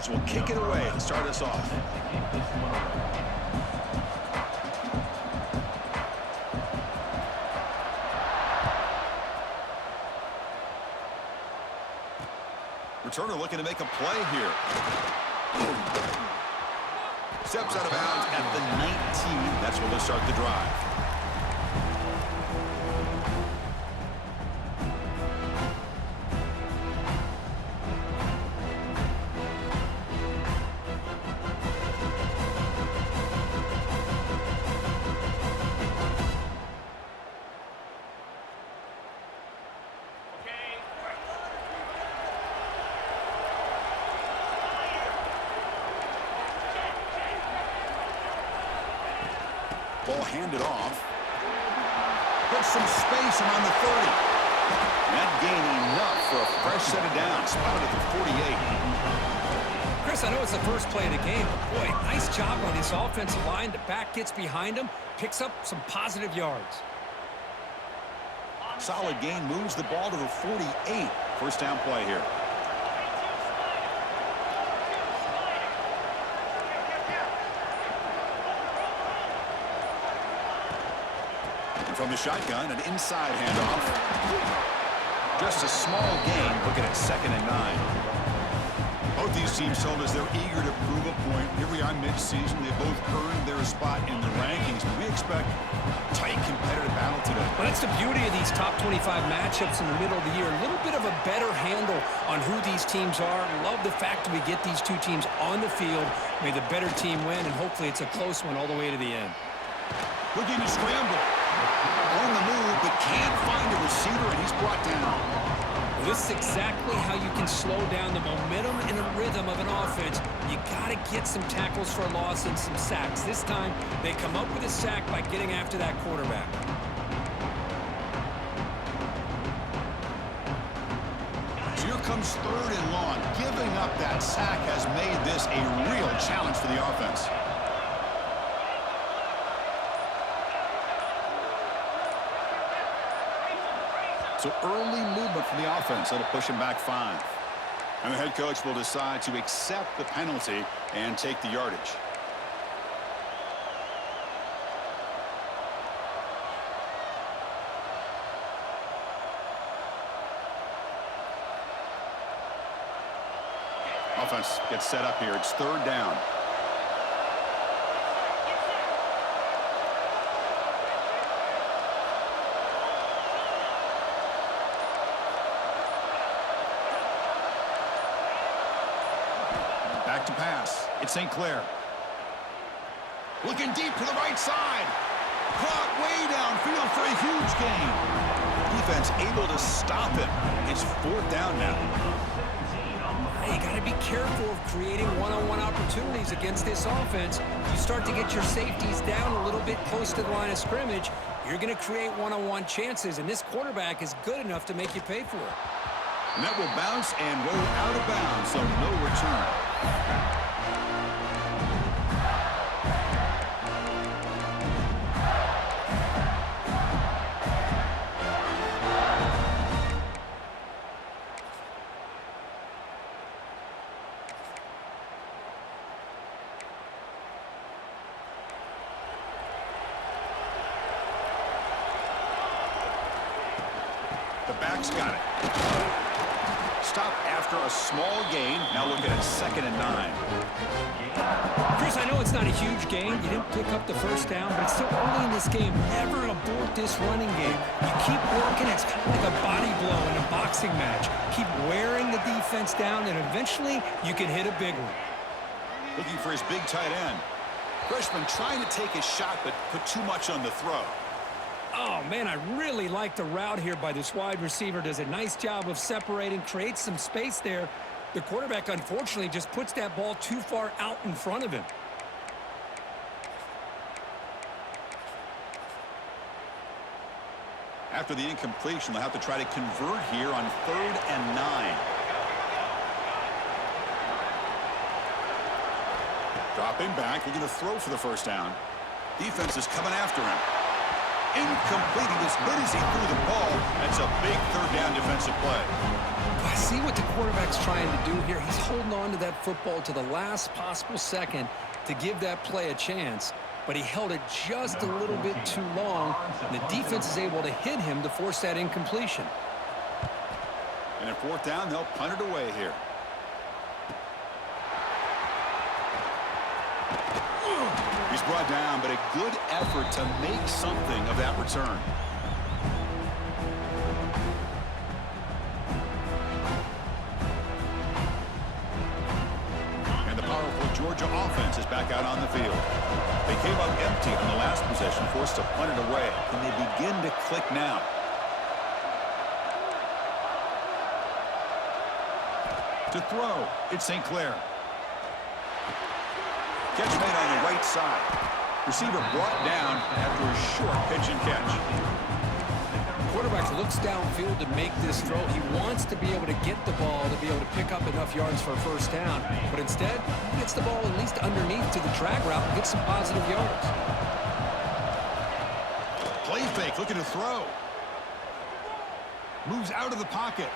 Chargers will kick it away to start us off. Returner looking to make a play here. Steps out of bounds at the 19. That's where they'll start the drive. Ball handed off. Gets some space around the 30. That gain enough for a fresh set of downs. Spotted at the 48. Chris, I know it's the first play of the game, but boy, nice job on this offensive line. The back gets behind him, picks up some positive yards. Solid gain, moves the ball to the 48. First down play here. From the shotgun, an inside handoff. Just a small gain, looking at 2nd and 9. Both these teams told us they're eager to prove a point. Here we are mid-season. They both earned their spot in the rankings. We expect a tight, competitive battle today. Well, that's the beauty of these top 25 matchups in the middle of the year. A little bit of a better handle on who these teams are. Love the fact that we get these two teams on the field. May the better team win, and hopefully it's a close one all the way to the end. Looking to scramble. On the move, but can't find a receiver, and he's brought down. Well, this is exactly how you can slow down the momentum and the rhythm of an offense. You got to get some tackles for a loss and some sacks. This time, they come up with a sack by getting after that quarterback. So here comes 3rd and long. Giving up that sack has made this a real challenge for the offense. So early movement from the offense. That'll push him back 5. And the head coach will decide to accept the penalty and take the yardage. Offense gets set up here. It's 3rd down. Back to pass. It's St. Clair. Looking deep to the right side. Caught way downfield for a huge gain. Defense able to stop him. It's 4th down now. You got to be careful of creating one-on-one opportunities against this offense. You start to get your safeties down a little bit close to the line of scrimmage, you're going to create one-on-one chances, and this quarterback is good enough to make you pay for it. And that will bounce and roll out of bounds, so no return. The back's got it. Stop after a small gain. Now looking at 2nd and 9. Chris, I know it's not a huge gain. You didn't pick up the first down, but it's still early in this game. Never abort this running game. You keep working. It's kind of like a body blow in a boxing match. Keep wearing the defense down, and eventually you can hit a big one. Looking for his big tight end. Freshman trying to take a shot, but put too much on the throw. Oh, man, I really like the route here by this wide receiver. Does a nice job of separating, creates some space there. The quarterback, unfortunately, just puts that ball too far out in front of him. After the incompletion, they'll have to try to convert here on 3rd and 9. Dropping back, looking to throw for the first down. Defense is coming after him. Incomplete. As good as he threw the ball, that's a big 3rd down defensive play. I see what the quarterback's trying to do here. He's holding on to that football to the last possible second to give that play a chance, but he held it just a little bit too long, and the defense is able to hit him to force that incompletion. And at fourth down, they'll punt it away here. He's brought down, but a good effort to make something of that return. And the powerful Georgia offense is back out on the field. They came up empty on the last possession, forced to punt it away. Can they begin to click now? To throw, it's St. Clair. Catch made on the right side. Receiver brought down after a short pitch and catch. Quarterback looks downfield to make this throw. He wants to be able to get the ball to be able to pick up enough yards for a first down. But instead, he gets the ball at least underneath to the drag route and gets some positive yards. Play fake, looking to throw. Moves out of the pocket.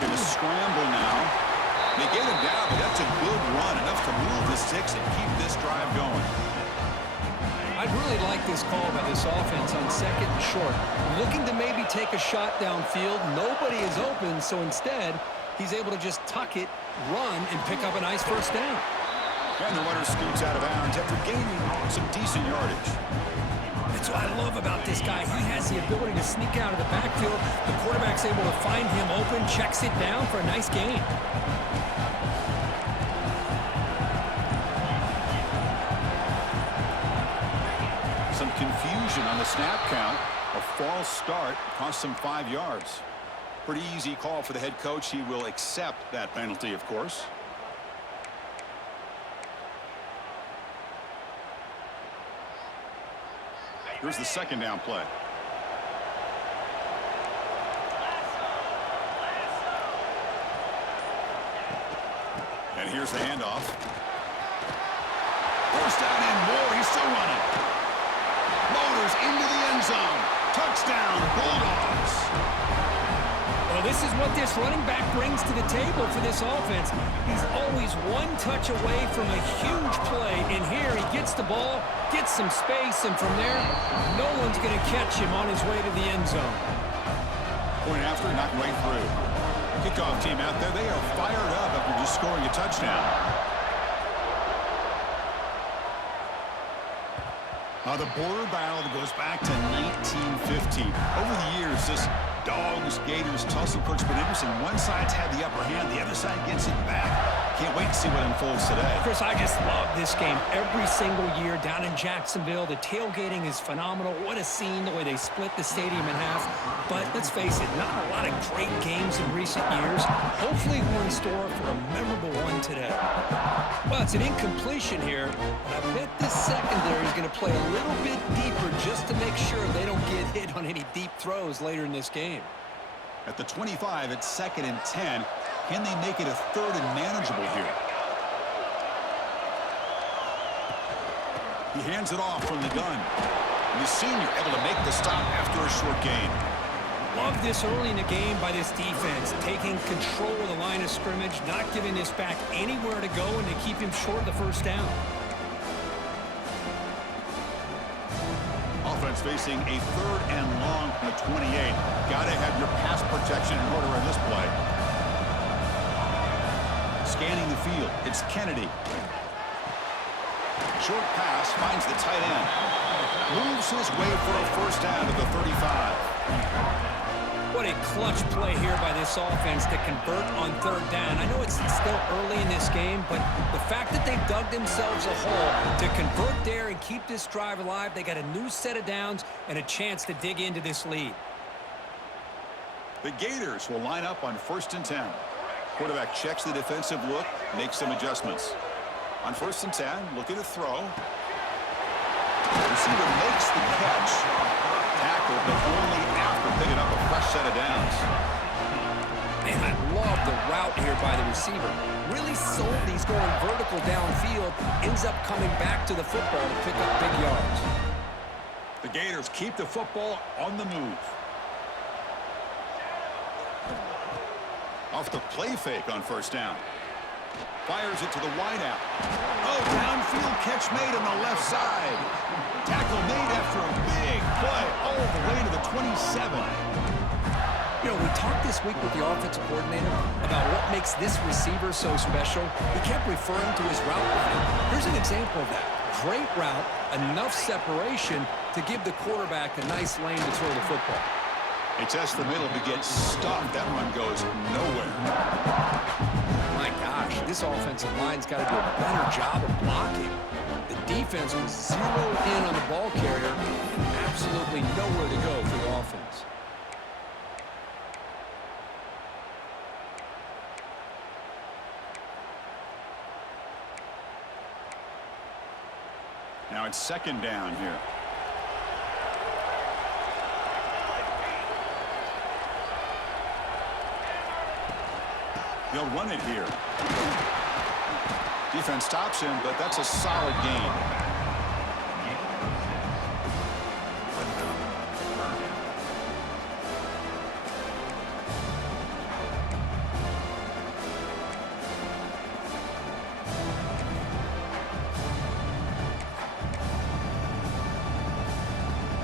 Going to scramble now. They get him down, but that's a good run, enough to move the sticks and keep this drive going. I'd really like this call by this offense on second and short. Looking to maybe take a shot downfield. Nobody is open, so instead, he's able to just tuck it, run, and pick up a nice first down. And the runner scoots out of bounds after gaining some decent yardage. That's what I love about this guy. He has the ability to sneak out of the backfield. The quarterback's able to find him open, checks it down for a nice gain. Some confusion on the snap count. A false start cost him 5 yards. Pretty easy call for the head coach. He will accept that penalty, of course. Here's the second down play. And here's the handoff. First down and more. He's still running. Motors into the end zone. Touchdown, Bulldogs. Well, this is what this running back brings to the table for this offense. He's always one touch away from a huge play. And here he gets the ball, gets some space, and from there, no one's going to catch him on his way to the end zone. Point after, not right through. Kickoff team out there, they are fired up after just scoring a touchdown. The border battle goes back to 1915. Over the years, this Dogs, Gators, tussle puts been interesting. One side's had the upper hand, the other side gets it back. Can't wait to see what unfolds today. Chris, I just love this game every single year down in Jacksonville. The tailgating is phenomenal. What a scene, the way they split the stadium in half. But let's face it, not a lot of great games in recent years. Hopefully we're in store for a memorable one today. Well, it's an incompletion here, but I bet this secondary is going to play a little bit deeper just to make sure they don't get hit on any deep throws later in this game. At the 25, it's 2nd and 10. Can they make it a 3rd and manageable here? He hands it off from the gun. And the senior able to make the stop after a short gain. Love this early in the game by this defense, taking control of the line of scrimmage, not giving this back anywhere to go, and to keep him short of the first down. Offense facing a 3rd and long from the 28. Got to have your pass protection in order on this play. Scanning the field, it's Kennedy. Short pass finds the tight end. Moves his way for a first down to the 35. What a clutch play here by this offense to convert on 3rd down. I know it's still early in this game, but the fact that they've dug themselves a hole to convert there and keep this drive alive, they got a new set of downs and a chance to dig into this lead. The Gators will line up on 1st and 10. Quarterback checks the defensive look, makes some adjustments. On 1st and 10, looking to throw. Receiver makes the catch. Tackle, but only after picking up a fresh set of downs. Man, I love the route here by the receiver. Really sold he's going vertical downfield. Ends up coming back to the football to pick up big yards. The Gators keep the football on the move. Off the play fake on first down. Fires it to the wideout. Oh, downfield catch made on the left side. Tackle made after a big play all the way to the 27. You know, we talked this week with the offensive coordinator about what makes this receiver so special. He kept referring to his route running. Here's an example of that. Great route, enough separation to give the quarterback a nice lane to throw the football. He tests the middle to get stuffed. That run goes nowhere. My gosh, this offensive line's got to do a better job of blocking. The defense was zeroed in on the ball carrier. Absolutely nowhere to go for the offense. Now it's second down here. He'll run it here. Defense stops him, but that's a solid gain.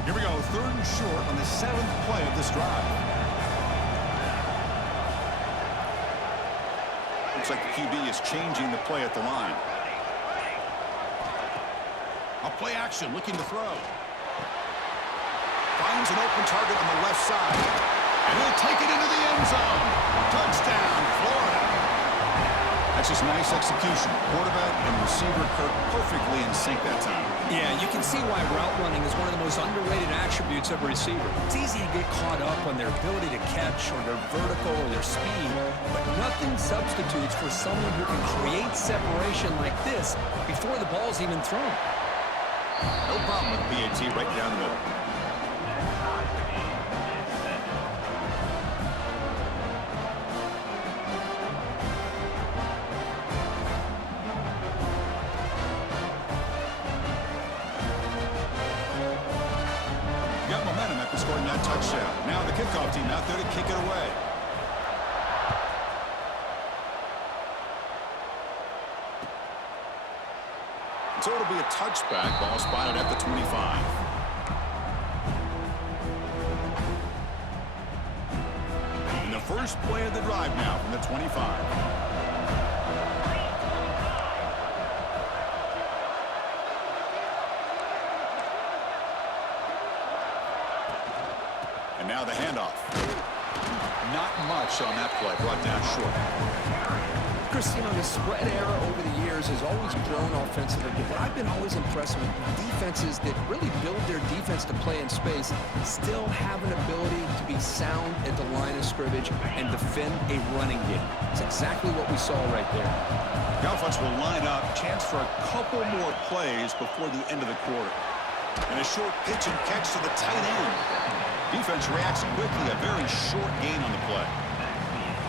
Here we go, 3rd and short on the 7th play of this drive. Looks like the QB is changing the play at the line. A play action, looking to throw. Finds an open target on the left side. And he'll take it into the end zone. Touchdown, Florida. That's just nice execution. Quarterback and receiver Kirk perfectly in sync that time. Yeah, you can see why route running is one of the most underrated attributes of a receiver. It's easy to get caught up on their ability to catch or their vertical or their speed, but nothing substitutes for someone who can create separation like this before the ball's even thrown. No problem with PAT right down the middle. Scoring that touchdown. Now the kickoff team out there to kick it away. So it'll be a touchback. Ball spotted at the 25. And the first play of the drive now from the 25. And now the handoff. Not much on that play, brought down short. Chris, you know, the spread era over the years has always grown offensively, but I've been always impressed with defenses that really build their defense to play in space, still have an ability to be sound at the line of scrimmage and defend a running game. It's exactly what we saw right there. The offense will line up, chance for a couple more plays before the end of the quarter. And a short pitch and catch to the tight end. Defense reacts quickly, a very short gain on the play.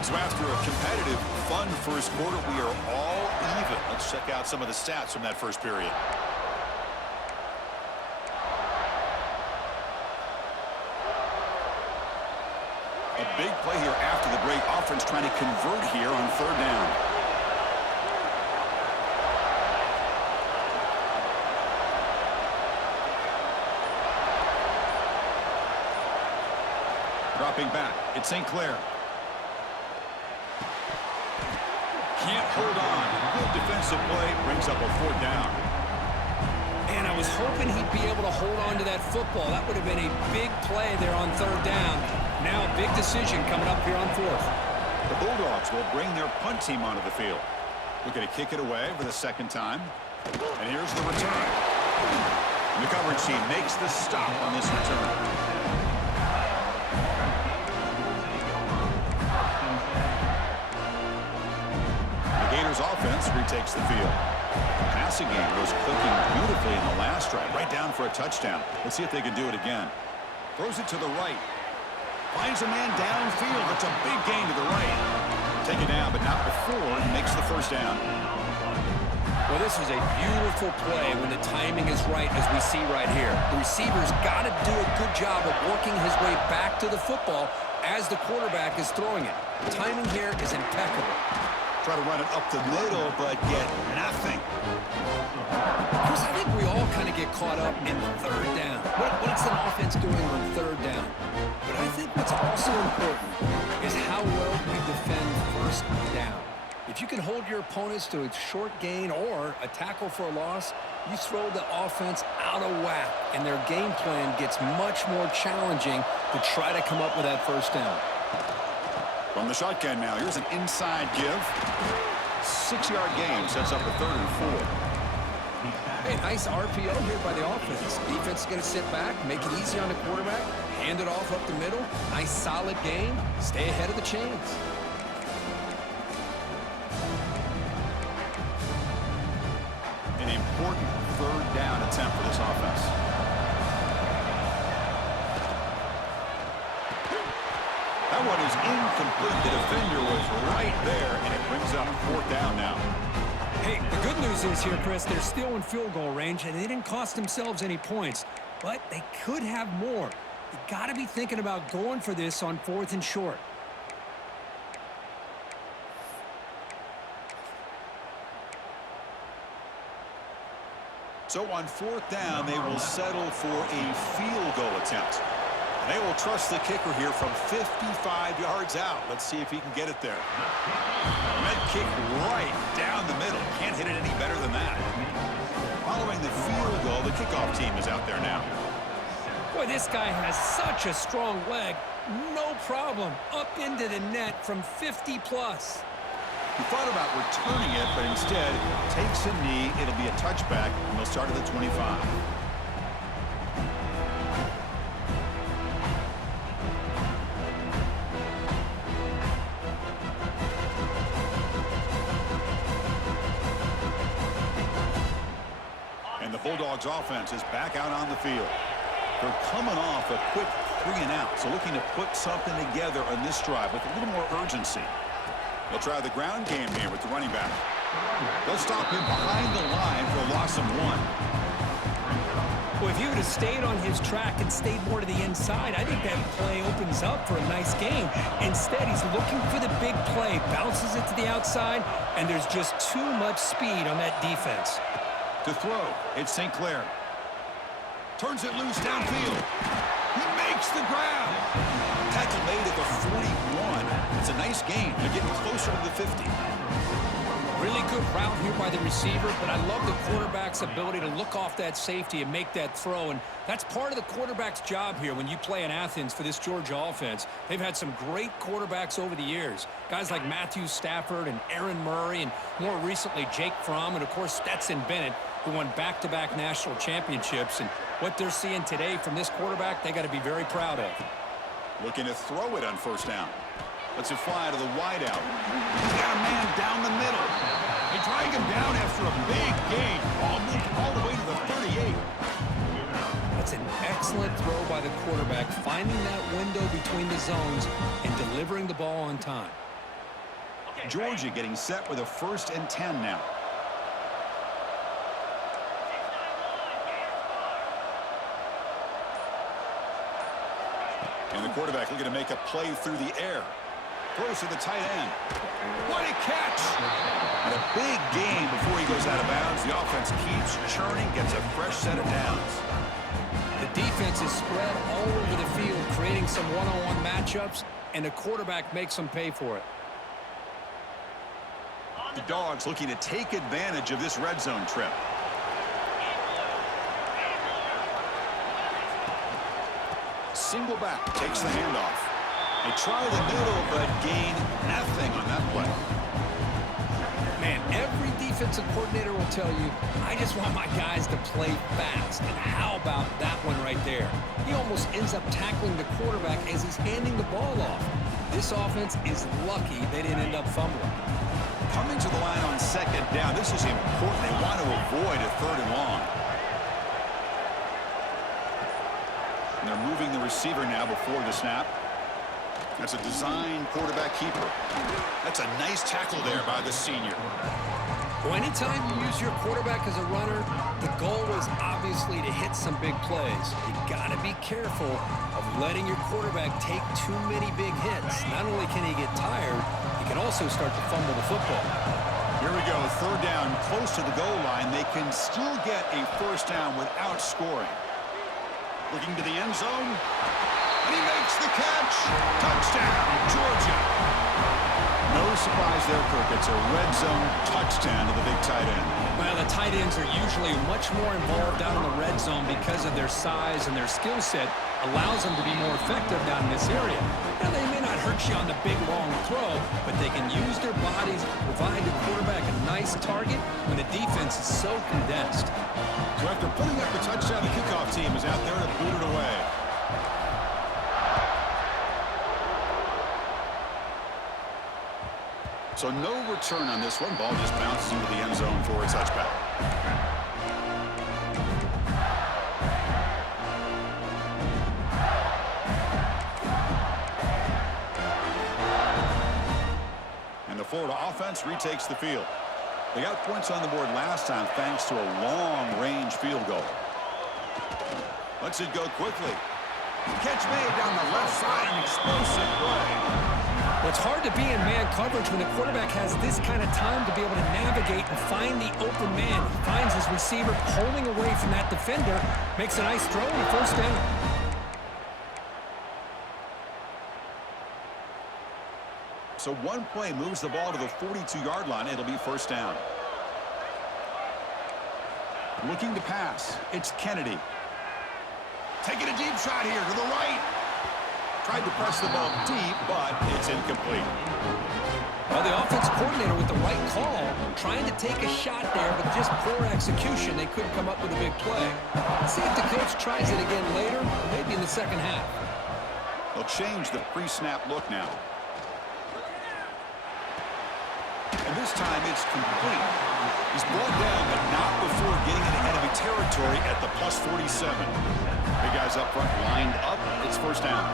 So after a competitive, fun first quarter, we are all even. Let's check out some of the stats from that first period. A big play here after the break. Offense trying to convert here on 3rd down. Dropping back, it's St. Clair. Can't hold on. Good defensive play, brings up a 4th down. And I was hoping he'd be able to hold on to that football. That would have been a big play there on 3rd down. Now a big decision coming up here on 4th. The Bulldogs will bring their punt team onto the field. Looking to kick it away for the 2nd time. And here's the return. And the coverage team makes the stop on this return. Offense retakes the field. Passing game was clicking beautifully in the last drive. Right down for a touchdown. Let's see if they can do it again. Throws it to the right. Finds a man downfield. It's a big gain to the right. Take it down, but not before he makes the 1st down. Well, this is a beautiful play when the timing is right, as we see right here. The receiver's got to do a good job of working his way back to the football as the quarterback is throwing it. Timing here is impeccable. Try to run it up the middle, but get nothing. Chris, I think we all kind of get caught up in third down. What's an offense doing on third down? But I think what's also important is how well we defend first down. If you can hold your opponents to a short gain or a tackle for a loss, you throw the offense out of whack, and their game plan gets much more challenging to try to come up with that first down. From the shotgun now, here's an inside give. 6-yard gain sets up a 3rd and 4. Hey, nice RPO here by the offense. Defense is going to sit back, make it easy on the quarterback, hand it off up the middle. Nice solid game. Stay ahead of the chains. An important 3rd down attempt for this offense. That one is incomplete. The defender was right there, and it brings up 4th down now. Hey, the good news is here, Chris, they're still in field goal range, and they didn't cost themselves any points, but they could have more. You got to be thinking about going for this on 4th and short. So on 4th down, they will settle for a field goal attempt. And they will trust the kicker here from 55 yards out. Let's see if he can get it there. And that kick right down the middle. Can't hit it any better than that. Following the field goal, the kickoff team is out there now. Boy, this guy has such a strong leg. No problem. Up into the net from 50-plus. He thought about returning it, but instead takes a knee. It'll be a touchback, and they'll start at the 25. And the Bulldogs offense is back out on the field. They're coming off a quick 3-and-out, so looking to put something together on this drive with a little more urgency. They'll try the ground game here with the running back. They'll stop him behind the line for a loss of 1. Well, if he would have stayed on his track and stayed more to the inside, I think that play opens up for a nice game. Instead, he's looking for the big play, bounces it to the outside, and there's just too much speed on that defense. To throw, it's St. Clair. Turns it loose downfield. He makes the grab. Tackle made at the 41. It's a nice gain. They're getting closer to the 50. Really good route here by the receiver, but I love the quarterback's ability to look off that safety and make that throw. And that's part of the quarterback's job here when you play in Athens for this Georgia offense. They've had some great quarterbacks over the years. Guys like Matthew Stafford and Aaron Murray, and more recently Jake Fromm, and of course Stetson Bennett, who won back-to-back national championships. And what they're seeing today from this quarterback, they got to be very proud of. Looking to throw it on 1st down. Lets it fly to the wideout. He's got a man down the middle. They drag him down after a big gain. Ball moved all the way to the 38. That's an excellent throw by the quarterback, finding that window between the zones and delivering the ball on time. Georgia getting set with a 1st and 10 now. And the quarterback looking to make a play through the air. Throws to the tight end. What a catch! And a big gain before he goes out of bounds. The offense keeps churning, gets a fresh set of downs. The defense is spread all over the field, creating some one-on-one matchups, and the quarterback makes them pay for it. The Dogs looking to take advantage of this red zone trip. Single back, takes the handoff. They try the middle, but gain nothing on that play. Man, every defensive coordinator will tell you, I just want my guys to play fast. And how about that one right there? He almost ends up tackling the quarterback as he's handing the ball off. This offense is lucky they didn't end up fumbling. Coming to the line on 2nd down, this is important. They want to avoid a 3rd and long. And they're moving the receiver now before the snap. That's a design quarterback keeper. That's a nice tackle there by the senior. Well, anytime you use your quarterback as a runner, the goal is obviously to hit some big plays. You got to be careful of letting your quarterback take too many big hits. Not only can he get tired, he can also start to fumble the football. Here we go, third down, close to the goal line. They can still get a first down without scoring. Looking to the end zone, and he makes the catch. Touchdown, Georgia. No surprise there, Kirk. It's a red zone touchdown to the big tight end. Well, the tight ends are usually much more involved down in the red zone because of their size and their skill set allows them to be more effective down in this area. Now, they may not hurt you on the big, long throw, but they can use their bodies to provide the quarterback a nice target when the defense is so condensed. So after putting up the touchdown, the kickoff team is out there to boot it away. So no return on this one. Ball just bounces into the end zone for a touchback. And the Florida offense retakes the field. They got points on the board last time thanks to a long-range field goal. Lets it go quickly. Catch made down the left side. An explosive play. Well, it's hard to be in man coverage when the quarterback has this kind of time to be able to navigate and find the open man. He finds his receiver pulling away from that defender, makes a nice throw and first down. So one play moves the ball to the 42-yard line. It'll be first down. Looking to pass. It's Kennedy. Taking a deep shot here to the right. Tried to press the ball deep, but it's incomplete. Well, the offense coordinator with the right call, trying to take a shot there, but just poor execution. They couldn't come up with a big play. Let's see if the coach tries it again later, or maybe in the second half. They'll change the pre-snap look now. And this time it's complete. He's brought down, but not before getting into enemy territory at the plus 47. Big guys up front lined up. It's first down.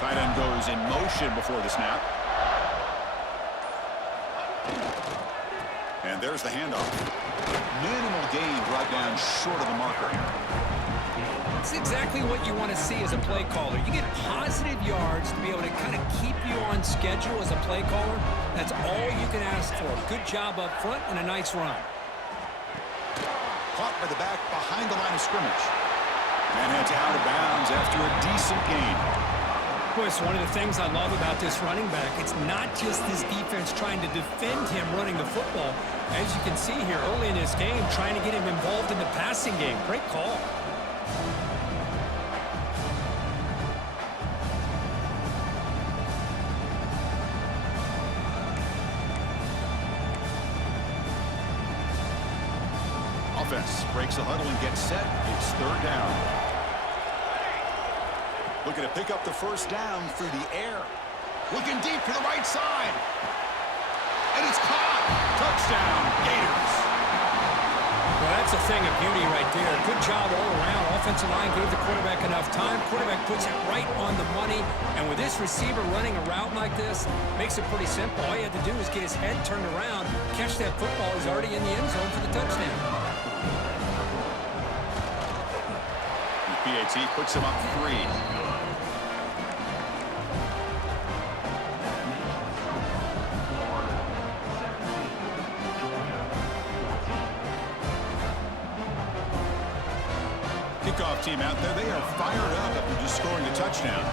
Tight end goes in motion before the snap. And there's the handoff. Minimal gain brought down short of the marker. It's exactly what you want to see as a play caller. You get positive yards to be able to kind of keep you on schedule as a play caller. That's all you can ask for. Good job up front and a nice run. Caught by the back behind the line of scrimmage. And heads out of bounds after a decent gain. Boy, it's one of the things I love about this running back. It's not just this defense trying to defend him running the football. As you can see here early in this game, trying to get him involved in the passing game. Great call. Offense breaks a huddle and gets set. It's third down. Looking to pick up the first down through the air. Looking deep to the right side. And it's caught. Touchdown, Gators. Well, that's a thing of beauty right there. Good job all around. Offensive line gave the quarterback enough time. Quarterback puts it right on the money. And with this receiver running a route like this, makes it pretty simple. All you had to do is get his head turned around, catch that football. He's already in the end zone for the touchdown. PAT puts him up 3. Kickoff team out there. They are fired up after just scoring a touchdown.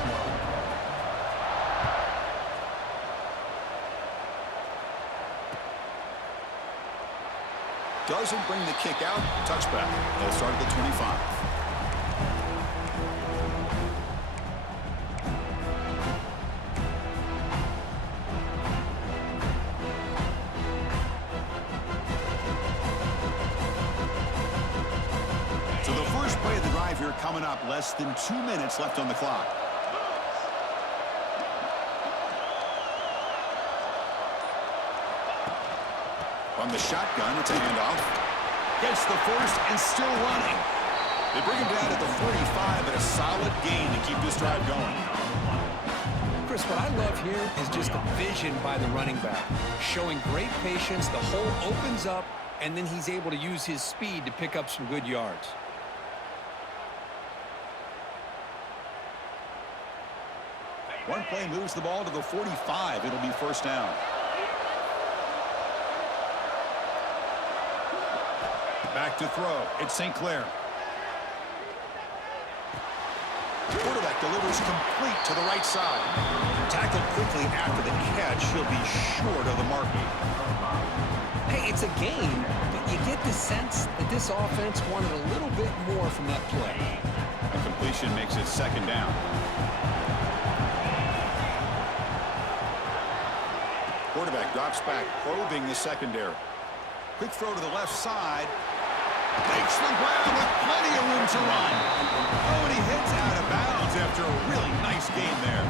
Doesn't bring the kick out. Touchback. They'll start at the 25. So the first play of the drive here coming up. Less than 2 minutes left on the clock. From the shotgun, it's a handoff. Gets the first and still running. They bring him down at the 45 at a solid gain to keep this drive going. Chris, what I love here is just the vision by the running back, showing great patience. The hole opens up, and then he's able to use his speed to pick up some good yards. One play moves the ball to the 45. It'll be first down. Back to throw. It's St. Clair. Quarterback delivers complete to the right side. Tackled quickly after the catch. He'll be short of the marking. Hey, it's a game, but you get the sense that this offense wanted a little bit more from that play. A completion makes it second down. Quarterback drops back, probing the secondary. Quick throw to the left side. Makes the ground with plenty of room to run. Oh, and he heads out of bounds after a really nice game there.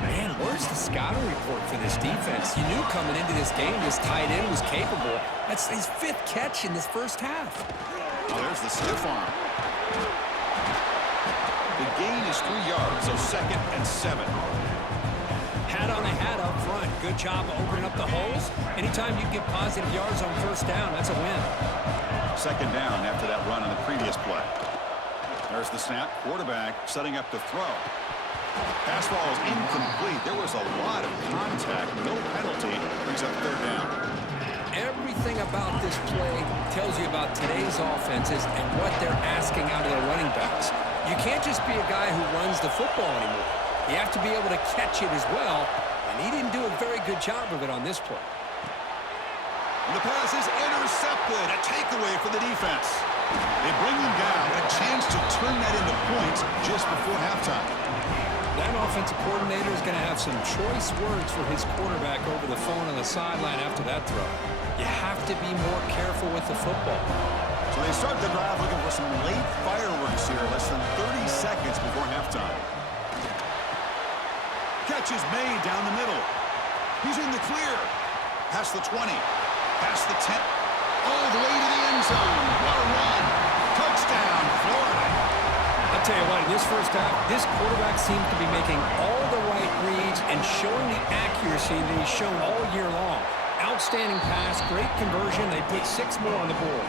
Man, where's the scouting report for this defense? You knew coming into this game this tight end was capable. That's his 5th catch in this first half. Oh, there's the stiff arm. The gain is 3 yards, so 2nd and 7. Hat on a hat up front. Good job of opening up the holes. Anytime you get positive yards on first down, that's a win. Second down after that run on the previous play. There's the snap. Quarterback setting up to throw. Pass ball is incomplete. There was a lot of contact. No penalty. Brings up third down. Everything about this play tells you about today's offenses and what they're asking out of their running backs. You can't just be a guy who runs the football anymore. You have to be able to catch it as well, and he didn't do a very good job of it on this play. And the pass is intercepted. A takeaway for the defense. They bring him down. A chance to turn that into points just before halftime. That offensive coordinator is going to have some choice words for his quarterback over the phone on the sideline after that throw. You have to be more careful with the football. So they start the drive looking for some late fireworks here. Less than 30 seconds before halftime. Catch is made down the middle. He's in the clear. Past the 20. Past the 10. All the way to the end zone. What a run. Touchdown, Florida. I'll tell you what, in this first half, this quarterback seems to be making all the right reads and showing the accuracy that he's shown all year long. Outstanding pass, great conversion. They put 6 more on the board.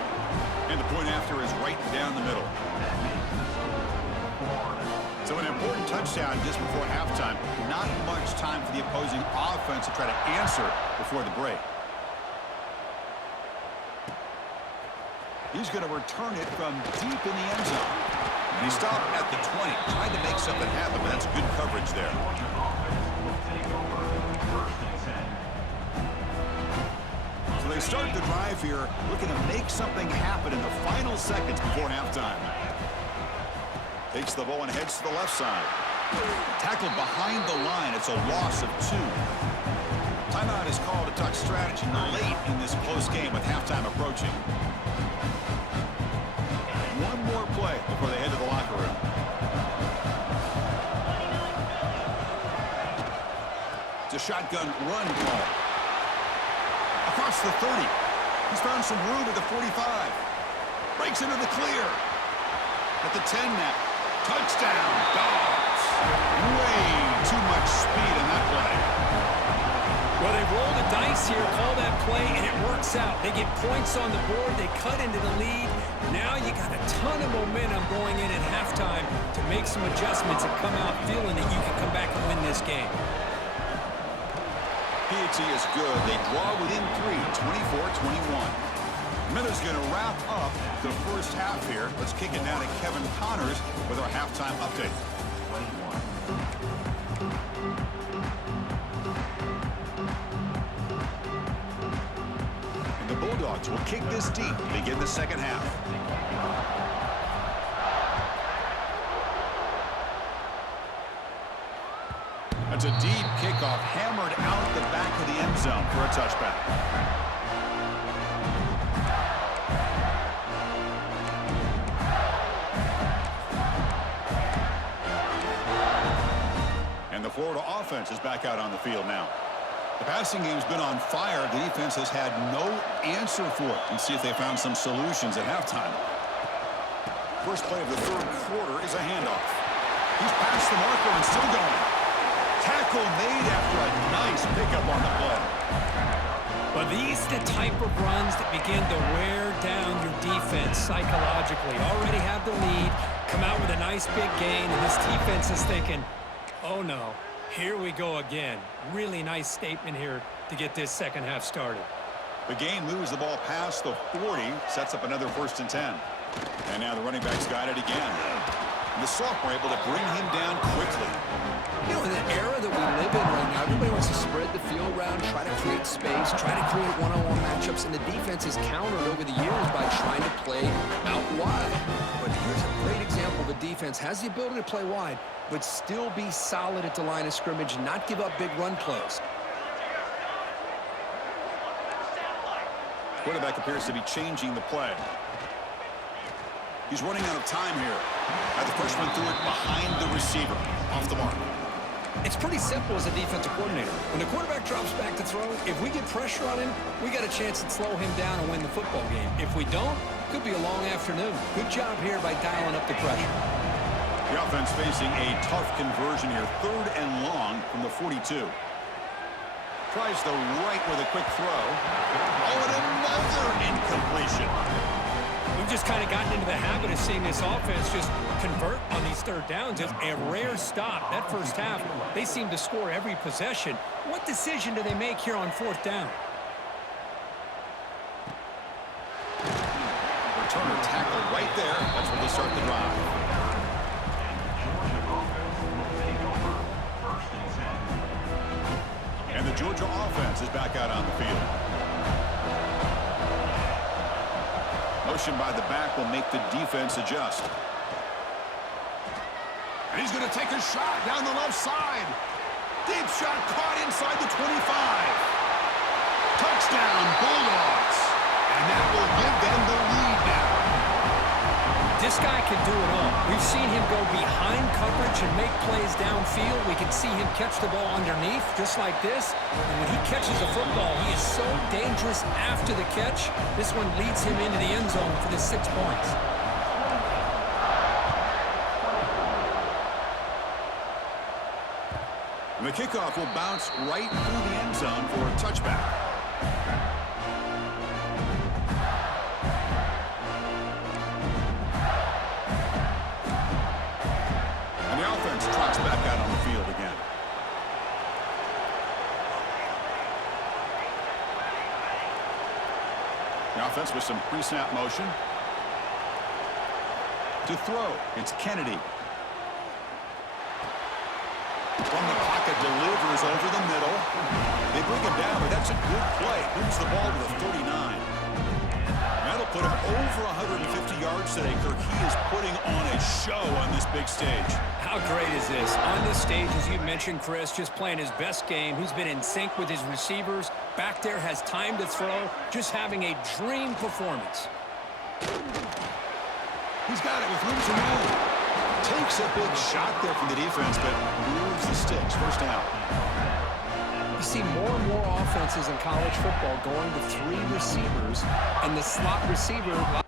And the point after is right down the middle. So an important touchdown just before halftime. Not much time for the opposing offense to try to answer before the break. He's going to return it from deep in the end zone. And he stopped at the 20, trying to make something happen, but that's good coverage there. So they start the drive here, looking to make something happen in the final seconds before halftime. Takes the ball and heads to the left side. Tackled behind the line. It's a loss of 2. Timeout is called to talk strategy late in this close game with halftime approaching. One more play before they head to the locker room. It's a shotgun run call. Across the 30. He's found some room at the 45. Breaks into the clear. At the 10 now. Touchdown, Dogs. Way too much speed in that play. Well, they roll the dice here, call that play, and it works out. They get points on the board. They cut into the lead. Now you got a ton of momentum going in at halftime to make some adjustments and come out feeling that you can come back and win this game. PAT is good. They draw within 3, 24-21. Miller's going to wrap up the first half here. Let's kick it now to Kevin Connors with our halftime update. And the Bulldogs will kick this deep to begin the second half. That's a deep kickoff, hammered out the back of the end zone for a touchback. And the Florida offense is back out on the field now. The passing game's been on fire. The defense has had no answer for it. And see if they found some solutions at halftime. First play of the third quarter is a handoff. He's past the marker and still going. tackle made after a nice pickup on the play. Well, these are the type of runs that begin to wear down your defense psychologically. Already have the lead, come out with a nice big gain, and this defense is thinking, oh no, here we go again. Really nice statement here to get this second half started. The game moves the ball past the 40, sets up another 1st and 10. And now the running back's got it again. And the sophomore able to bring him down quickly. You know, in the era that we live in right now, everybody wants to spread the field around, try to create space, try to create one-on-one matchups, and the defense has countered over the years by trying to play out wide. But here's a great example. The defense has the ability to play wide, but still be solid at the line of scrimmage and not give up big run plays. Quarterback appears to be changing the play. He's running out of time here. The freshman threw it behind the receiver. Off the mark. It's pretty simple as a defensive coordinator. When the quarterback drops back to throw, if we get pressure on him, we got a chance to slow him down and win the football game. If we don't, it could be a long afternoon. Good job here by dialing up the pressure. The offense facing a tough conversion here. 3rd and long from the 42. Tries the right with a quick throw. Oh, and another incompletion. We've just kind of gotten into the habit of seeing this offense just convert on these 3rd downs. It's a rare stop. That first half, they seem to score every possession. What decision do they make here on 4th down? Returner tackle right there. That's where they start the drive. And the Georgia offense is back out on the field. Motion by the back will make the defense adjust. And he's going to take a shot down the left side. Deep shot caught inside the 25. Touchdown, Bulldogs. And that will give them the lead now. This guy can do it all. We've seen him go behind coverage and make plays downfield. We can see him catch the ball underneath, just like this. And when he catches a football, he is so dangerous after the catch. This one leads him into the end zone for the 6 points. And the kickoff will bounce right through the end zone for a touchback. Trots back out on the field again. The offense with some pre-snap motion. To throw, it's Kennedy. From the pocket, delivers over the middle. They bring him down, but that's a good play. Moves the ball to the 39. That'll put him over 150 yards today, Kirk. He is putting on a show on this big stage. How great is this? On this stage, as you mentioned, Chris, just playing his best game. He's been in sync with his receivers. Back there, has time to throw. Just having a dream performance. He's got it with room to move. Takes a big shot there from the defense, but moves the sticks. 1st down. You see more and more offenses in college football going to 3 receivers, and the slot receiver...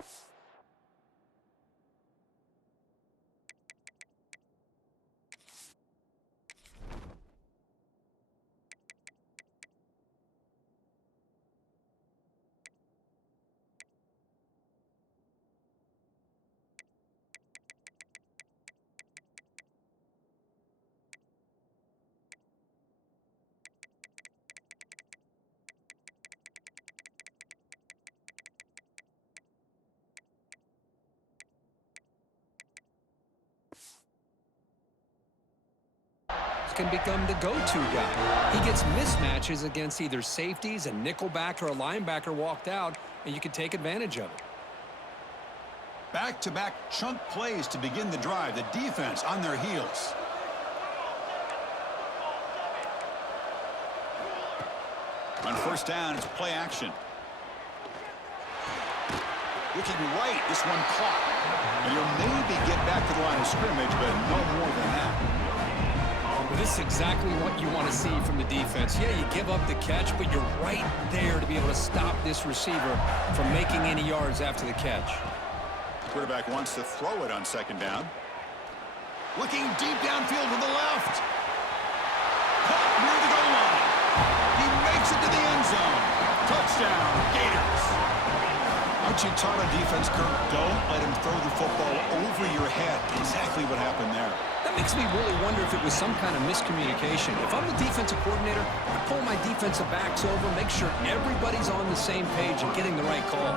can become the go-to guy. He gets mismatches against either safeties, a nickelback, or a linebacker walked out, and you can take advantage of it. Back-to-back chunk plays to begin the drive. The defense on their heels. On 1st down, it's play action. Looking right, this one caught. And he'll maybe get back to the line of scrimmage, but no more than that. Well, this is exactly what you want to see from the defense. Yeah, you give up the catch, but you're right there to be able to stop this receiver from making any yards after the catch. Quarterback wants to throw it on 2nd down. Looking deep downfield to the left. Caught Touchdown, Gators. Aren't you taught on defense, Kirk? Don't let him throw the football over your head. Exactly what happened there. That makes me really wonder if it was some kind of miscommunication. If I'm the defensive coordinator, I pull my defensive backs over, make sure everybody's on the same page and getting the right calls.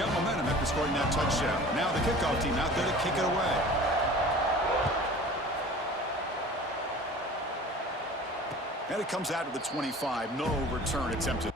Got momentum after scoring that touchdown. Now the kickoff team out there to kick it away. And it comes out of the 25. No return attempted.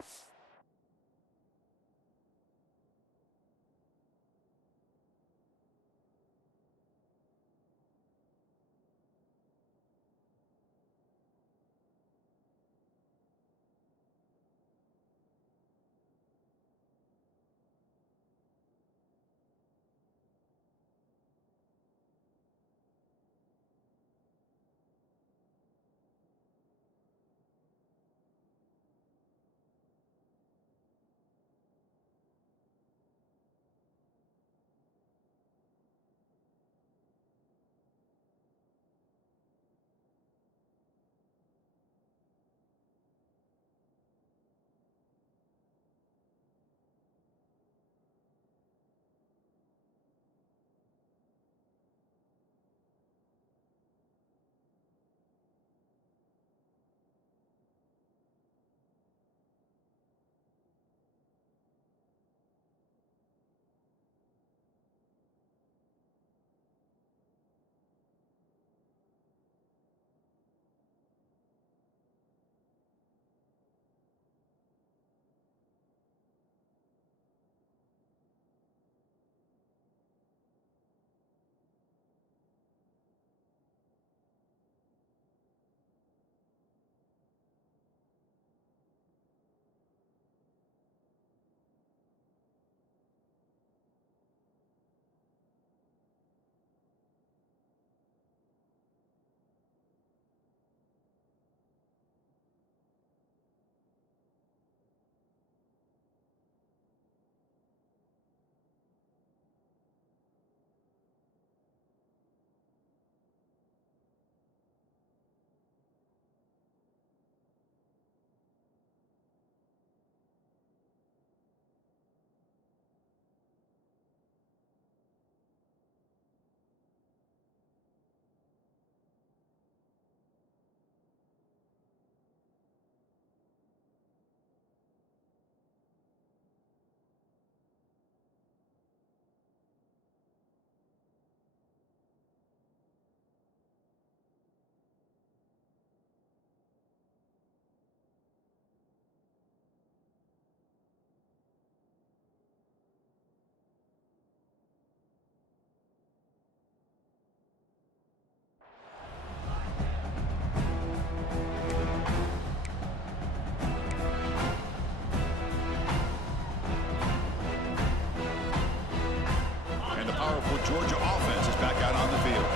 Georgia offense is back out on the field.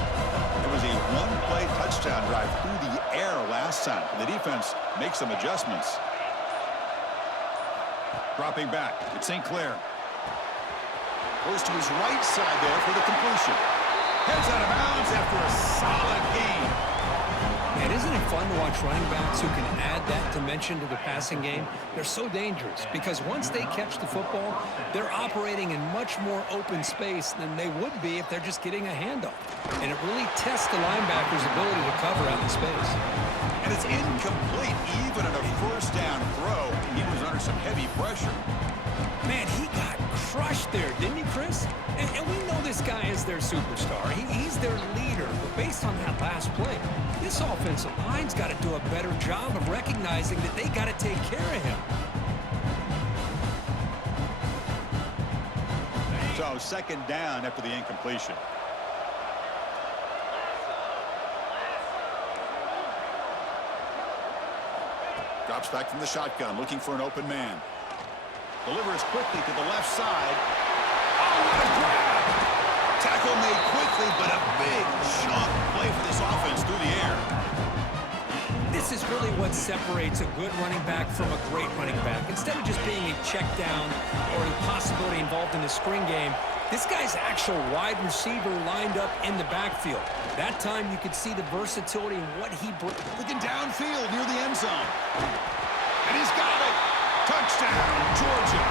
It was a one-play touchdown drive through the air last time. The defense makes some adjustments. Dropping back, it's St. Clair. Goes to his right side there for the completion. Heads out of bounds after a solid gain. And isn't it fun to watch running backs who can add that dimension to the passing game? They're so dangerous because once they catch the football, they're operating in much more open space than they would be if they're just getting a handoff. And it really tests the linebacker's ability to cover out in space. And it's incomplete even on a first down throw. He was under some heavy pressure. Man, he got crushed there, didn't he, Chris? And we know this guy is their superstar. He's their leader. But based on that last play, this offensive line's got to do a better job of recognizing that they got to take care of him. So second down after the incompletion. Drops back from the shotgun, looking for an open man. Delivers quickly to the left side. Oh, what a grab! Tackle made quickly, but a big chunk play for this offense through the air. This is really what separates a good running back from a great running back. Instead of just being a check down or a possibility involved in the screen game, this guy's actual wide receiver lined up in the backfield. That time you could see the versatility and what he brings. Looking downfield near the end zone. And he's got it. Touchdown, Georgia.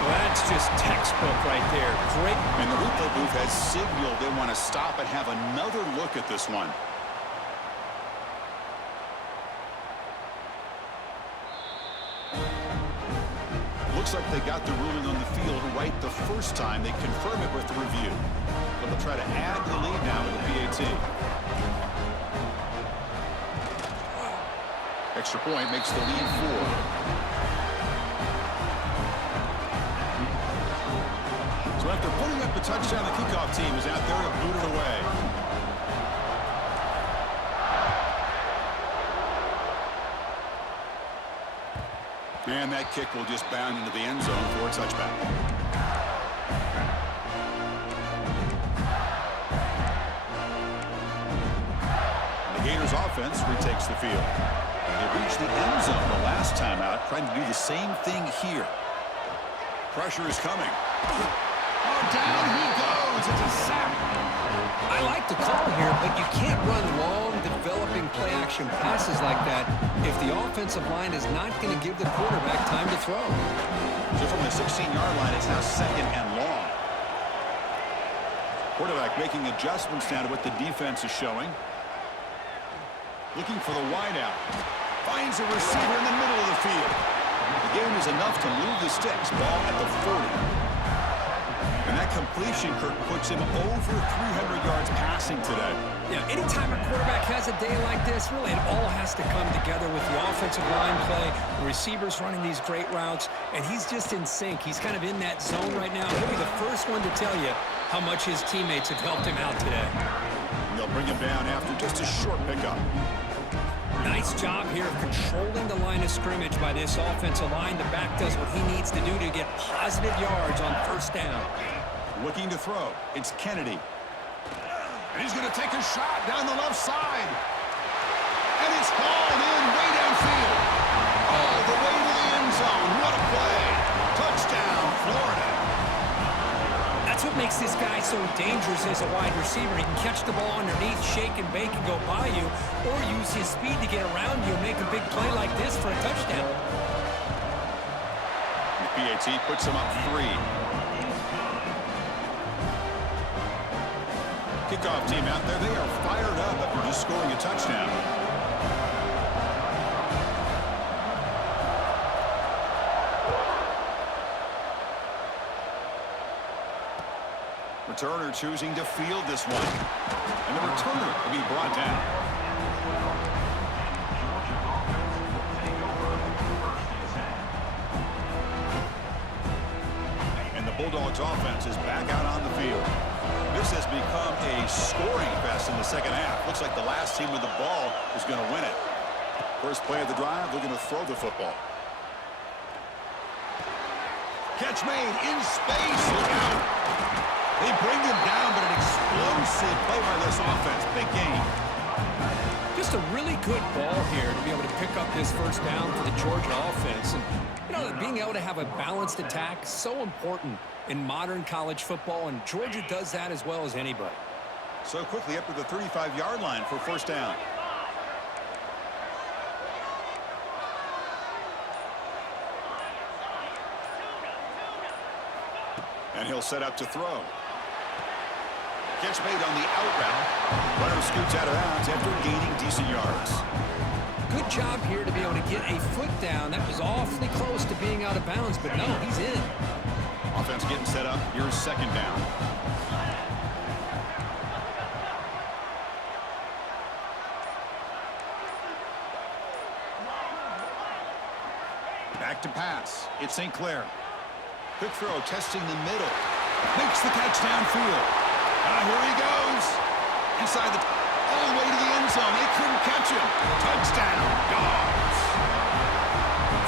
Well, that's just textbook right there. Great. And the replay booth has signaled they want to stop and have another look at this one. Looks like they got the ruling on the field right the first time. They confirm it with the review. But they'll try to add the lead now with the PAT. Extra point makes the lead 4. So after putting up the touchdown, the kickoff team is out there to boot it away. And that kick will just bound into the end zone for a touchback. The Gators offense retakes the field. They reached the end zone the last time out, trying to do the same thing here. Pressure is coming. Oh, down he goes. It's a sack. I like the call here, but you can't run long, developing play-action passes like that if the offensive line is not going to give the quarterback time to throw. So from the 16-yard line, it's now second and long. Quarterback making adjustments now to what the defense is showing. Looking for the wideout. Finds a receiver in the middle of the field. The game is enough to move the sticks. Ball at the 40. And that completion, Kirk, puts him over 300 yards passing today. Yeah, anytime a quarterback has a day like this, really it all has to come together with the offensive line play, the receivers running these great routes, and he's just in sync. He's kind of in that zone right now. He'll be the first one to tell you how much his teammates have helped him out today. And they'll bring him down after just a short pickup. Nice job here of controlling the line of scrimmage by this offensive line. The back does what he needs to do to get positive yards on first down. Looking to throw. It's Kennedy. And he's going to take a shot down the left side. And it's hauled in way downfield. All the way to the end zone. What a play. Touchdown, Florida. That's what makes this guy so dangerous as a wide receiver. He can catch the ball underneath, shake and bake and go by you, or use his speed to get around you and make a big play like this for a touchdown. The PAT puts him up 3. Kickoff team out there, they are fired up after just scoring a touchdown. Returner choosing to field this one. And the returner will be brought down. And the Bulldogs offense is back out on the field. This has become a scoring fest in the second half. Looks like the last team with the ball is going to win it. First play of the drive, they're going to throw the football. Catch made in space. Look out. They bring him down, but an explosive play by this offense. Big game. Just a really good ball here to be able to pick up this first down for the Georgia offense. And, you know, being able to have a balanced attack is so important in modern college football, and Georgia does that as well as anybody. So quickly up to the 35-yard line for first down. And he'll set up to throw. Catch made on the out route. Runner scoots out of bounds after gaining decent yards. Good job here to be able to get a foot down. That was awfully close to being out of bounds, but no, he's in. Offense getting set up. Here's second down. Back to pass. It's St. Clair. Quick throw, testing the middle. Makes the catch downfield. Here he goes. Inside the... all the way to the end zone. They couldn't catch him. Touchdown, Dogs.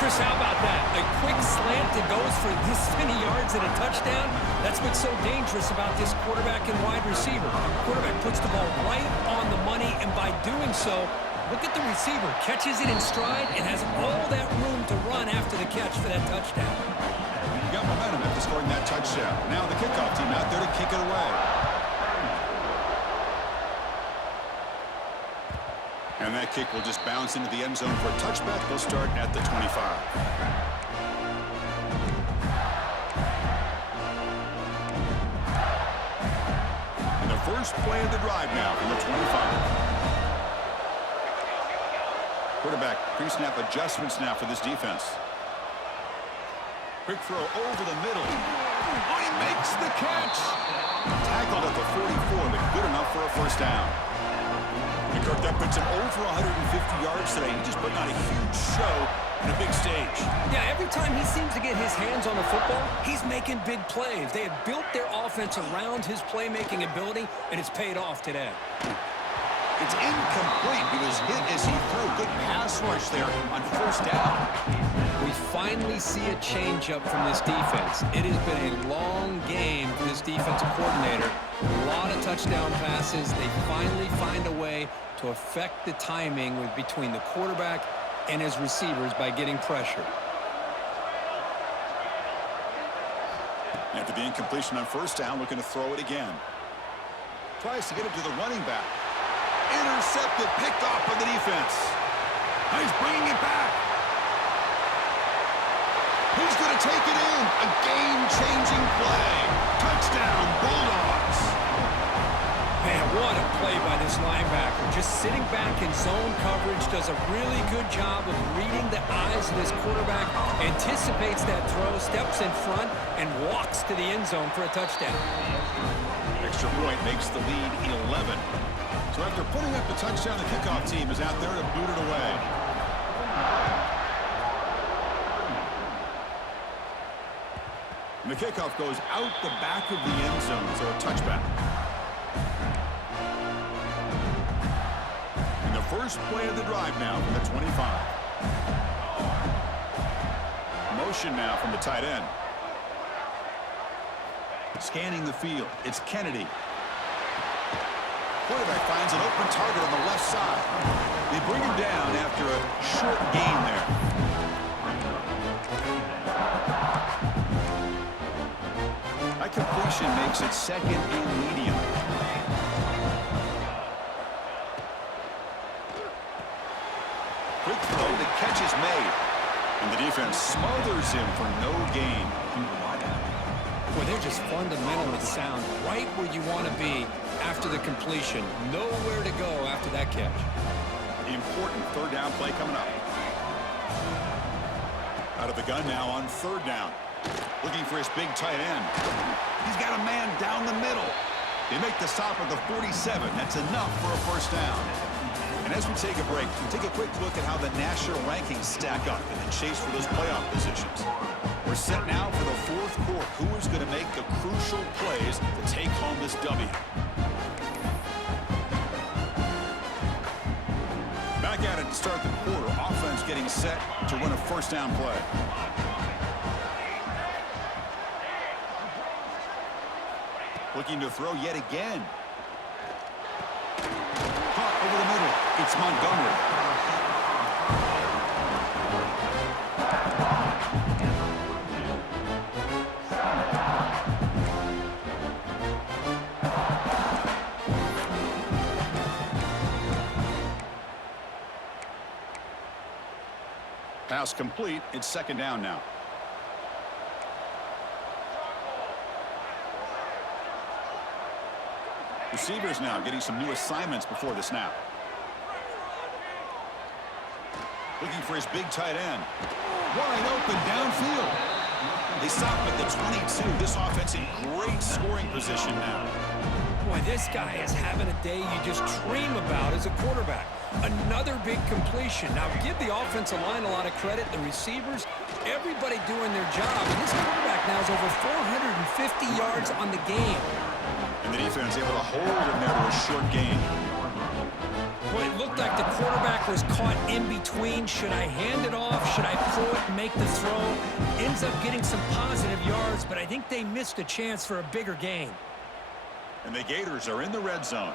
Chris, how about that? A quick slant that goes for this many yards and a touchdown. That's what's so dangerous about this quarterback and wide receiver. Quarterback puts the ball right on the money, and by doing so, Look at the receiver. Catches it in stride and has all that room to run after the catch for that touchdown. Got momentum after scoring that touchdown. Now the kickoff team out there to kick it away. And that kick will just bounce into the end zone for a touchback. They'll start at the 25. First play of the drive now from the 25. Quarterback pre-snap adjustments now for this defense. Quick throw over the middle. Oh, he makes the catch. Tackled at the 44, but good enough for a first down. And Kirk, that puts him over 150 yards today. He just putting on a huge show on a big stage. Yeah, every time he seems to get his hands on the football, he's making big plays. They have built their offense around his playmaking ability, and it's paid off today. It's incomplete. He was hit as he threw. Good pass rush there on first down. We finally see a change-up from this defense. It has been a long game for this defensive coordinator. A lot of touchdown passes. They finally find a way to affect the timing between the quarterback and his receivers by getting pressure. After the incompletion on first down, looking to throw it again. Tries to get it to the running back. Intercepted, picked off by the defense. He's bringing it back. He's going to take it in. A game-changing play. Touchdown, Bulldogs. Man, what a play by this linebacker. Just sitting back in zone coverage, does a really good job of reading the eyes of this quarterback, anticipates that throw, steps in front, and walks to the end zone for a touchdown. Extra point makes the lead 11. So after putting up the touchdown, the kickoff team is out there to boot it away. And the kickoff goes out the back of the end zone, so a touchback. And the first play of the drive now from the 25. Motion now from the tight end. Scanning the field, it's Kennedy. Quarterback finds an open target on the left side. They bring him down after a short gain there. That completion makes it second and medium. Quick throw, the catch is made. And the defense smothers him for no gain. Well, they're just fundamentally sound, right where you want to be after the completion. Nowhere to go after that catch. Important third down play coming up. Out of the gun now on third down. Looking for his big tight end. He's got a man down the middle. They make the stop at the 47. That's enough for a first down. And as we take a break, we take a quick look at how the national rankings stack up in the chase for those playoff positions. We're set now for the fourth quarter. Who is going to make the crucial plays to take home this W? Back at it to start the quarter. Offense getting set to run a first down play. Looking to throw yet again. Caught over the middle. It's Montgomery. Pass complete. It's second down now. Receivers now getting some new assignments before the snap. Looking for his big tight end. Wide open downfield. They stop him at the 22. This offense in great scoring position now. Boy, this guy is having a day you just dream about as a quarterback. Another big completion. Now, give the offensive line a lot of credit. The receivers, everybody doing their job. And this quarterback now is over 450 yards on the game. And the defense able to hold him there to a short gain. Well, it looked like the quarterback was caught in between. Should I hand it off? Should I pull it and make the throw? Ends up getting some positive yards, but I think they missed a chance for a bigger gain. And the Gators are in the red zone.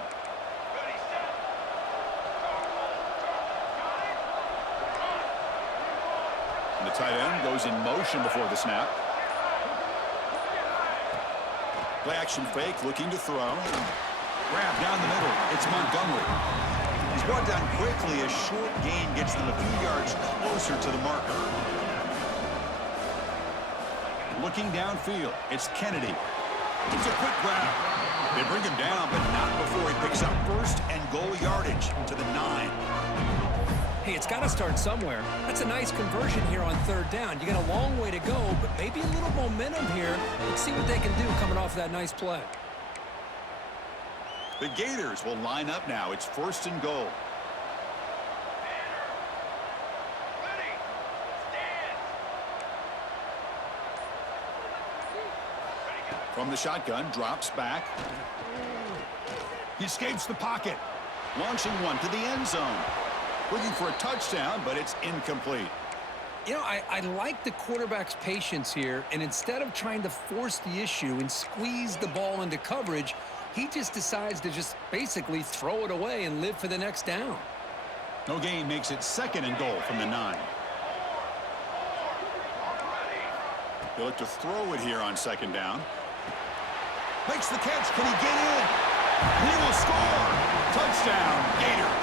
The tight end goes in motion before the snap. Play action fake, looking to throw. Grab down the middle. It's Montgomery. He's brought down quickly. A short gain gets them a few yards closer to the marker. Looking downfield, it's Kennedy. It's a quick grab. They bring him down, but not before he picks up first and goal yardage to the 9. Hey, it's got to start somewhere. That's a nice conversion here on third down. You got a long way to go, but maybe a little momentum here. Let's see what they can do coming off that nice play. The Gators will line up now. It's first and goal. From the shotgun, drops back. He escapes the pocket. Launching one to the end zone. Looking for a touchdown, but it's incomplete. You know, I like the quarterback's patience here, and instead of trying to force the issue and squeeze the ball into coverage, he just decides to just basically throw it away and live for the next down. No gain makes it second and goal from the 9. He'll look to throw it here on second down. Makes the catch. Can he get in? He will score. Touchdown, Gators.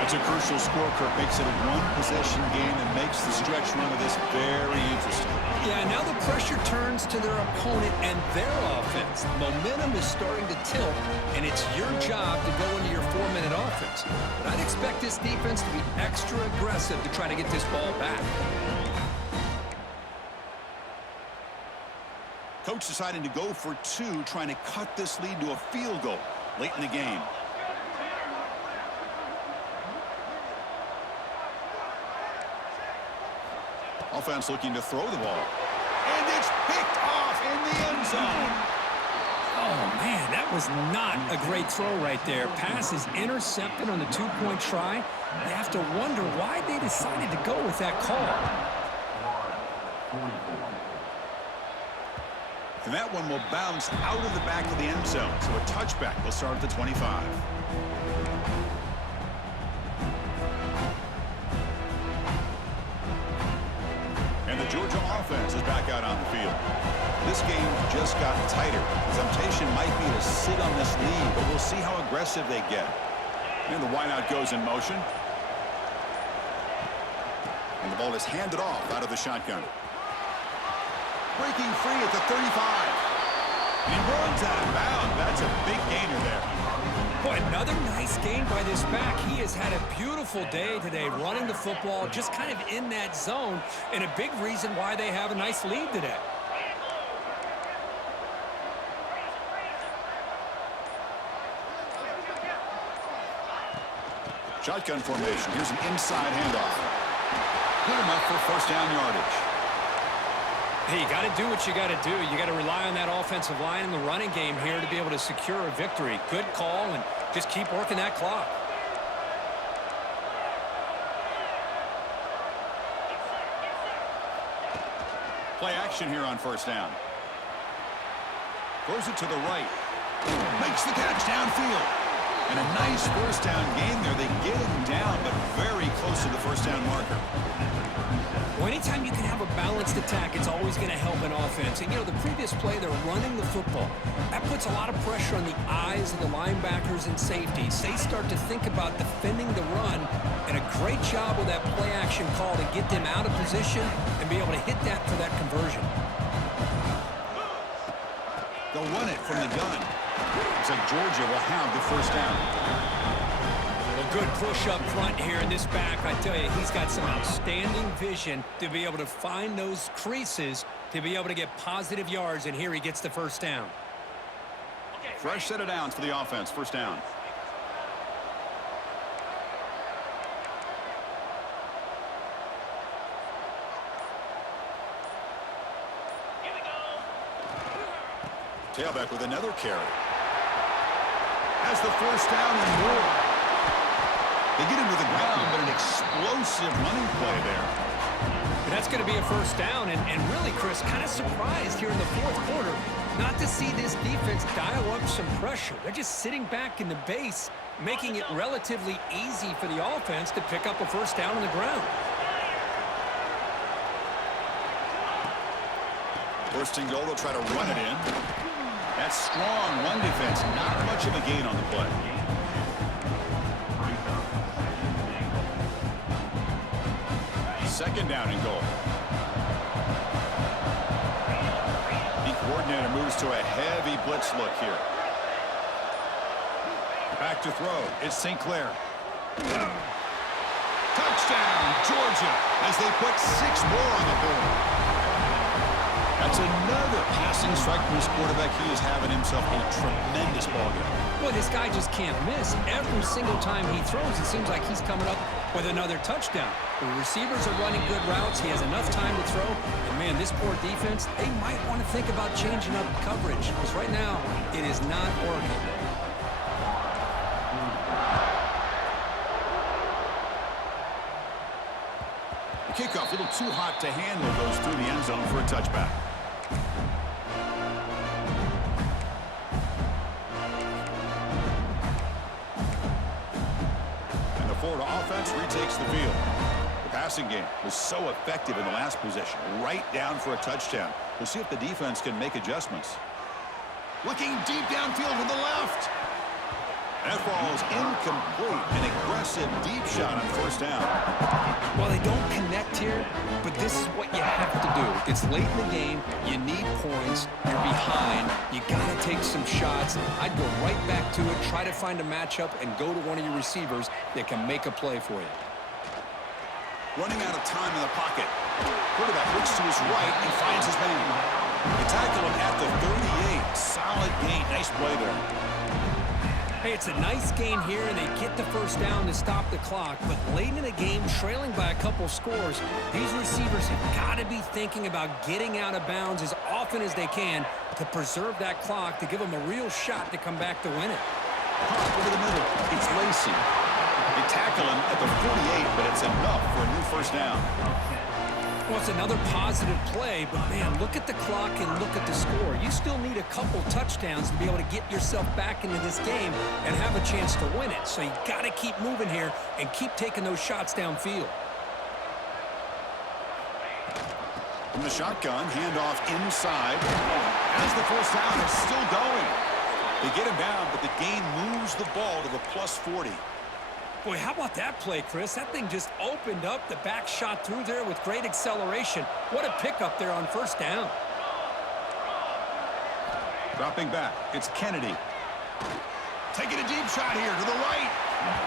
That's a crucial score, Kirk. Makes it a one-possession game and makes the stretch run of this very interesting. Yeah, now the pressure turns to their opponent and their offense. Momentum is starting to tilt, and it's your job to go into your 4-minute offense. But I'd expect this defense to be extra aggressive to try to get this ball back. Coach deciding to go for 2, trying to cut this lead to a field goal late in the game. Offense looking to throw the ball. And it's picked off in the end zone. Oh, man, that was not a great throw right there. Pass is intercepted on the 2-point try. You have to wonder why they decided to go with that call. And that one will bounce out of the back of the end zone. So a touchback will start at the 25. And the Georgia offense is back out on the field. This game just got tighter. The temptation might be to sit on this lead, but we'll see how aggressive they get. And the wideout goes in motion. And the ball is handed off out of the shotgun. Breaking free at the 35. And he runs out of bounds. That's a big gainer there. Boy, another nice gain by this back. He has had a beautiful day today running the football, just kind of in that zone, and a big reason why they have a nice lead today. Shotgun formation. Here's an inside handoff. Good enough for first down yardage. Hey, you got to do what you got to do. You got to rely on that offensive line in the running game here to be able to secure a victory. Good call, and just keep working that clock. Play action here on first down. Throws it to the right. Makes the catch downfield. And a nice first down gain there. They get him down, but very close to the first down marker. Well, anytime you can have a balanced attack, it's always going to help an offense. And, you know, the previous play, they're running the football. That puts a lot of pressure on the eyes of the linebackers and safeties. They start to think about defending the run, and a great job with that play-action call to get them out of position and be able to hit that for that conversion. They'll run it from the gun. Looks like Georgia will have the first down. A good push up front here in this back. I tell you, he's got some outstanding vision to be able to find those creases to be able to get positive yards, and here he gets the first down. Fresh set of downs for the offense. First down. Tailback with another carry. Has the first down and more. They get him to the ground, but an explosive running play there. And that's going to be a first down, and really, Chris, kind of surprised here in the fourth quarter not to see this defense dial up some pressure. They're just sitting back in the base, making it relatively easy for the offense to pick up a first down on the ground. First and goal, they'll try to run it in. That's strong run defense. Not much of a gain on the play. Second down and goal. The coordinator moves to a heavy blitz look here. Back to throw. It's St. Clair. Touchdown, Georgia, as they put 6 more on the board. That's another passing strike from this quarterback. He is having himself a tremendous ball game. Boy, this guy just can't miss. Every single time he throws, it seems like he's coming up with another touchdown. The receivers are running good routes. He has enough time to throw. And, man, this poor defense, they might want to think about changing up coverage because right now it is not working. The kickoff, a little too hot to handle, goes through the end zone for a touchback. And the Florida offense retakes the field. The passing game was so effective in the last possession, right down for a touchdown. We'll see if the defense can make adjustments. Looking deep downfield to the left. That falls incomplete. An aggressive deep shot on first down. Well, they don't connect here, but this is what you have to do. It's late in the game. You need points. You're behind. You got to take some shots. I'd go right back to it, try to find a matchup, and go to one of your receivers that can make a play for you. Running out of time in the pocket. Quarterback looks to his right and finds his man. They tackle him at the 38. Solid gain. Nice play there. Hey, it's a nice gain here, and they get the first down to stop the clock. But late in the game, trailing by a couple scores, these receivers have got to be thinking about getting out of bounds as often as they can to preserve that clock, to give them a real shot to come back to win it. Over the middle, it's Lacey. They tackle him at the 48, but it's enough for a new first down. Well, it's another positive play, but, man, look at the clock and look at the score. You still need a couple touchdowns to be able to get yourself back into this game and have a chance to win it. So you got to keep moving here and keep taking those shots downfield. From the shotgun, handoff inside. As the first down is still going. They get him down, but the gain moves the ball to the plus 40. Boy, how about that play, Chris? That thing just opened up. The back shot through there with great acceleration. What a pickup there on first down. Dropping back, it's Kennedy. Taking a deep shot here to the right.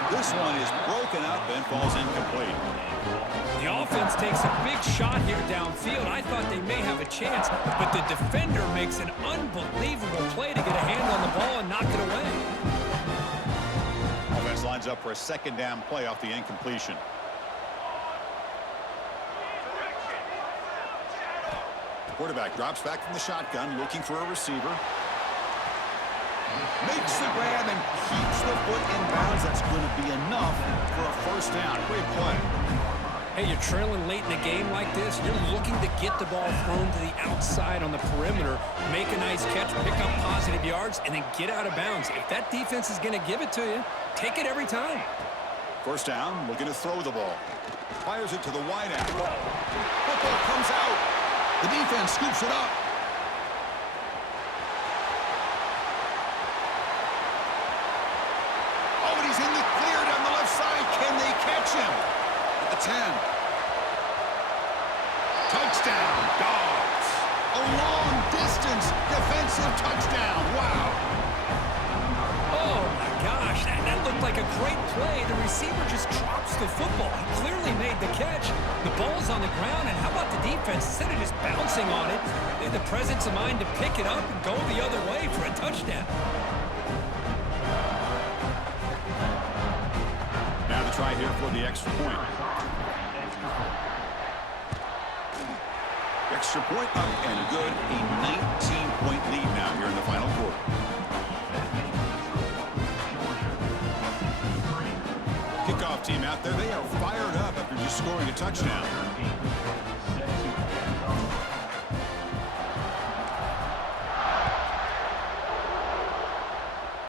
This one is broken up and falls incomplete. The offense takes a big shot here downfield. I thought they may have a chance, but the defender makes an unbelievable play to get a hand on the ball and knock it away. Offense lines up for a second down play off the incompletion. Quarterback drops back from the shotgun, looking for a receiver. Makes the grab and keeps the foot in bounds. That's going to be enough for a first down. Great play. Hey, you're trailing late in a game like this. You're looking to get the ball thrown to the outside on the perimeter, make a nice catch, pick up positive yards, and then get out of bounds. If that defense is going to give it to you, take it every time. First down, looking to throw the ball. Fires it to the wideout. Football comes out. The defense scoops it up. Oh, and he's in the clear down the left side. Can they catch him? At the 10. Touchdown, Dogs. A long-distance defensive touchdown. Wow. Oh, my gosh. That looked like a great play. The receiver just drops the football. He clearly made the catch. The ball's on the ground, and how about the defense? Instead of just bouncing on it, they had the presence of mind to pick it up and go the other way for a touchdown. Now to try here for the extra point. Extra point up and good. A 19-point lead now here in the final quarter. Kickoff team out there, they are fired up after just scoring a touchdown.